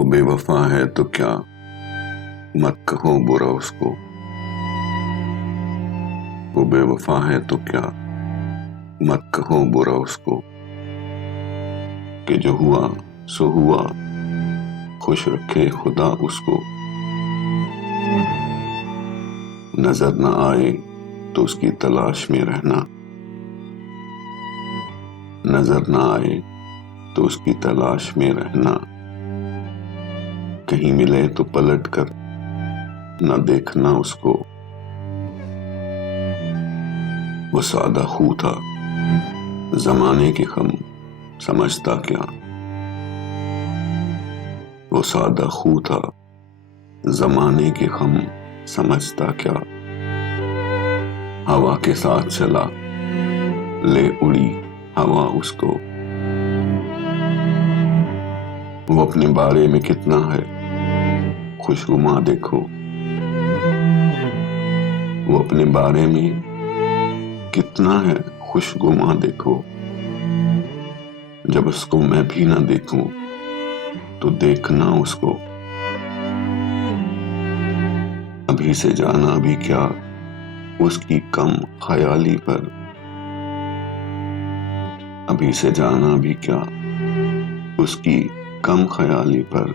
وہ بے وفا ہے تو کیا، مت کہو برا اس کو۔ وہ بے وفا ہے تو کیا، مت کہو برا اس کو، کہ جو ہوا سو ہوا، خوش رکھے خدا اس کو۔ نظر نہ آئے تو اس کی تلاش میں رہنا، نظر نہ آئے تو اس کی تلاش میں رہنا، کہیں ملے تو پلٹ کر نہ دیکھنا اس کو۔ وہ سادہ خو تھا زمانے کے غم سمجھتا کیا، وہ سادہ خو تھا زمانے کے غم سمجھتا کیا۔ ہوا کے ساتھ چلا لے اڑی ہوا اس کو۔ وہ اپنے بارے میں کتنا ہے خوشگما دیکھو، وہ اپنے بارے میں کتنا ہے خوشگما دیکھو۔ جب اس کو میں بھی نہ دیکھوں تو دیکھنا اس کو۔ ابھی سے جانا بھی کیا اس کی کم خیالی پر، ابھی سے جانا بھی کیا اس کی کم خیالی پر۔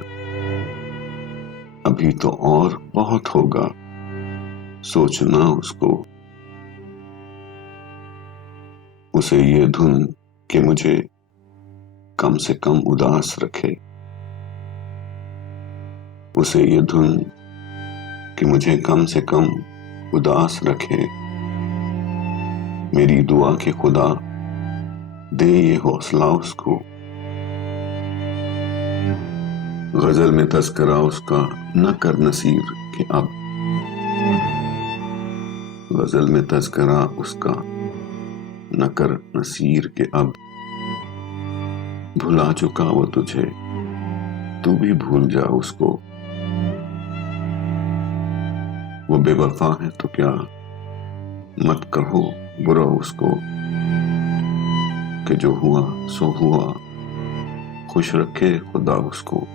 ابھی تو اور بہت ہوگا سوچنا اس کو۔ اسے یہ دھن کہ مجھے کم سے کم اداس رکھے، اسے یہ دھن کہ مجھے کم سے کم اداس رکھے۔ میری دعا کہ خدا دے یہ حوصلہ اس کو۔ غزل میں تذکرہ اس کا نہ کر نصیر کہ اب، غزل میں تذکرہ اس کا نہ کر نصیر کہ اب، بھلا چکا وہ تجھے تو بھی بھول جا اس کو۔ وہ بے وفا ہے تو کیا، مت کہو برا اس کو، کہ جو ہوا سو ہوا، خوش رکھے خدا اس کو۔